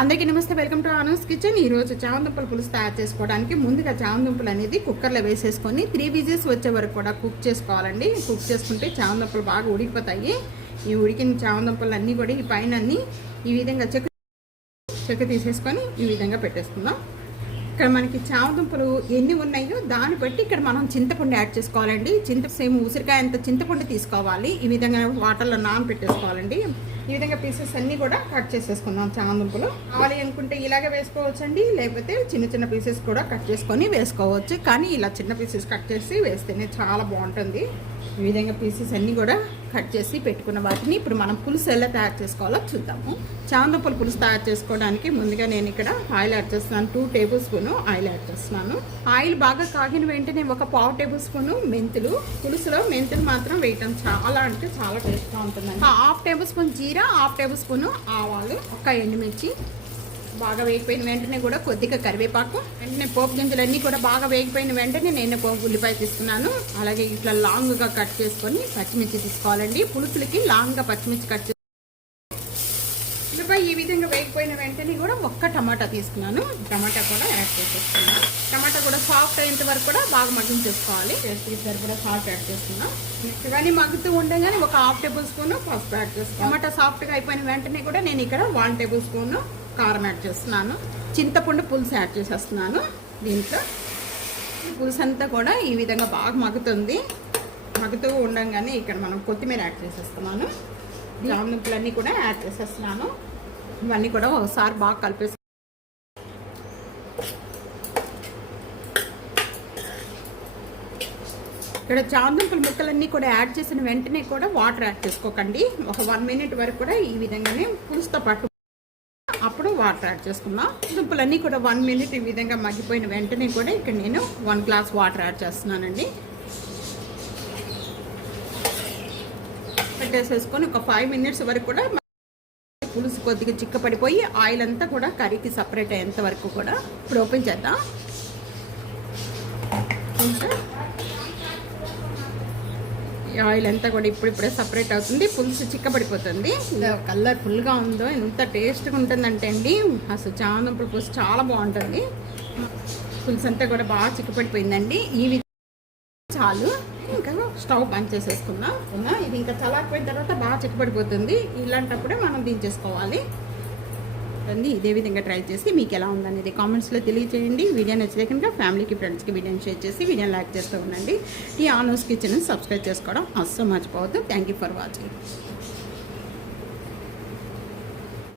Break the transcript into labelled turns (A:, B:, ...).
A: అందరికీ నమస్తే welcome to anus kitchen. ఈ రోజు చామందుంపల పులుసు తయారు చేసుకోవడానికి ముందుగా చామందుంపలు అనేది కుక్కర్లో వేసేసుకొని త్రీ విజిల్స్ వచ్చే వరకు కూడా కుక్ చేసుకోవాలండి. కుక్ చేసుకుంటే చామందుంపలు బాగా ఉడికిపోతాయి. ఈ ఉడికిన చామందుంపలు అన్నీ కూడా ఈ పైన అన్నీ ఈ విధంగా చెక్క చెక్క తీసేసుకొని ఈ విధంగా పెట్టేసుకుందాం. ఇక్కడ మనకి చామదుంపలు ఎన్ని ఉన్నాయో దాన్ని బట్టి ఇక్కడ మనం చింతపండు యాడ్ చేసుకోవాలండి. చింత సేమ్ ఉసిరికాయ అంత చింతపండు తీసుకోవాలి. ఈ విధంగా వాటర్లో నాన పెట్టేసుకోవాలండి ఈ విధంగా పీసెస్ అన్నీ కూడా కట్ చేసేసుకుందాం చామదుంపలు కావాలి అనుకుంటే ఇలాగే వేసుకోవచ్చండి లేకపోతే చిన్న చిన్న పీసెస్ కూడా కట్ చేసుకొని వేసుకోవచ్చు. కానీ ఇలా చిన్న పీసెస్ కట్ చేసి వేస్తేనే చాలా బాగుంటుంది. ఈ విధంగా పీసెస్ అన్నీ కూడా కట్ చేసి పెట్టుకున్న వాటిని ఇప్పుడు మనం పులుసు ఎలా తయారు చేసుకోవాలో చూద్దాము. చామందుంపల పులుసు తయారు చేసుకోవడానికి ముందుగా నేను ఇక్కడ ఆయిల్ యాడ్ చేస్తున్నాను. Two tablespoon oil add చేస్తున్నాను. ఆయిల్ బాగా కాగిన వెంటనే ఒక పావు టేబుల్ స్పూన్ మెంతులు. పులుసులో మెంతులు మాత్రం వేయటం చాలా అంటే చాలా టేస్ట్గా ఉంటుందండి. హాఫ్ టేబుల్ స్పూన్ జీర హాఫ్ టేబుల్ స్పూన్ ఆవాలు ఒక ఎండుమిర్చి బాగా వేగిపోయిన వెంటనే కూడా కొద్దిగా కరివేపాకు వెంటనే పోపు గింజలన్నీ కూడా బాగా వేగిపోయిన వెంటనే నేను పోపు ఉల్లిపాయ తీసుకున్నాను. అలాగే ఇట్లా లాంగ్గా కట్ చేసుకొని పచ్చిమిర్చి తీసుకోవాలండి. పులుసులకి లాంగ్గా పచ్చిమిర్చి కట్ చేసి ఉల్లిపాయ ఈ విధంగా వేగిపోయిన వెంటనే కూడా ఒక్క టమాటా తీసుకున్నాను. టమాటా కూడా యాడ్ చేసేసుకున్నాను. టమాటా కూడా సాఫ్ట్ అయ్యేంత వరకు కూడా బాగా మగ్గించేసుకోవాలి. టేస్ట్ సరిపడా సాల్ట్ యాడ్ చేసుకున్నాం ఇవన్నీ మగ్గుతూ ఉండగానే ఒక హాఫ్ టేబుల్ స్పూన్ పసుపు యాడ్ చేస్తాను టమాటా సాఫ్ట్గా అయిపోయిన వెంటనే కూడా నేను ఇక్కడ వన్ టేబుల్ స్పూన్ కారం యాడ్ చేస్తున్నాను. చింతపండు పులుసు యాడ్ చేసేస్తున్నాను దీంట్లో. పులుసు అంతా కూడా ఈ విధంగా బాగా మగ్గుతుంది. మగ్గుతూ ఉండగానే ఇక్కడ మనం కొత్తిమీర యాడ్ చేసేస్తున్నాను. జామునుప్పులన్నీ కూడా యాడ్ చేసేస్తున్నాను. ఇవన్నీ కూడా ఒకసారి బాగా కలిపేసి ఇక్కడ చాందుంపుల ముక్కలన్నీ కూడా యాడ్ చేసిన వెంటనే కూడా వాటర్ యాడ్ చేసుకోకండి. ఒక వన్ మినిట్ వరకు కూడా ఈ విధంగానే పులుసుతో పాటు అప్పుడు వాటర్ యాడ్ చేసుకున్నాం దుంపలన్నీ కూడా వన్ మినిట్ ఈ విధంగా మగ్గిపోయిన వెంటనే కూడా ఇక్కడ నేను వన్ గ్లాస్ వాటర్ యాడ్ చేస్తున్నానండి. పెట్టేసేసుకొని ఒక ఫైవ్ మినిట్స్ వరకు కూడా పులుసు కొద్దిగా చిక్కపడిపోయి ఆయిల్ అంతా కూడా కర్రీకి సపరేట్ అయ్యేంత వరకు కూడా ఇప్పుడు ఓపెన్ చేద్దాం. ఆయిల్ అంతా కూడా ఇప్పుడు ఇప్పుడే సపరేట్ అవుతుంది. పులుసు చిక్కబడిపోతుంది. కలర్ ఫుల్గా ఉందో ఎంత టేస్ట్గా ఉంటుందంటే అండి అసలు చామంతుల పులుసు చాలా బాగుంటుంది. పులుసు అంతా కూడా బాగా చిక్కబడిపోయిందండి. ఈ చాలు. ఇంకా స్టవ్ బంద్ చేసేసుకుందాం. ఇది ఇంకా చల్లారిపోయిన తర్వాత బాగా చిక్కబడిపోతుంది. ఇలాంటప్పుడే మనం దించేసుకోవాలి. ఉంటుంది ఇదే విధంగా ట్రై చేసి మీకు ఎలా ఉందనేది కామెంట్స్లో తెలియజేయండి వీడియో నచ్చితే కనుక ఫ్యామిలీకి ఫ్రెండ్స్కి వీడియోని షేర్ చేసి వీడియోని లైక్ చేస్తూ ఉండండి. ఈ ఆనోస్ కిచెన్ సబ్స్క్రైబ్ చేసుకోవడం అస్సలు మర్చిపోవద్దు. Thank you for watching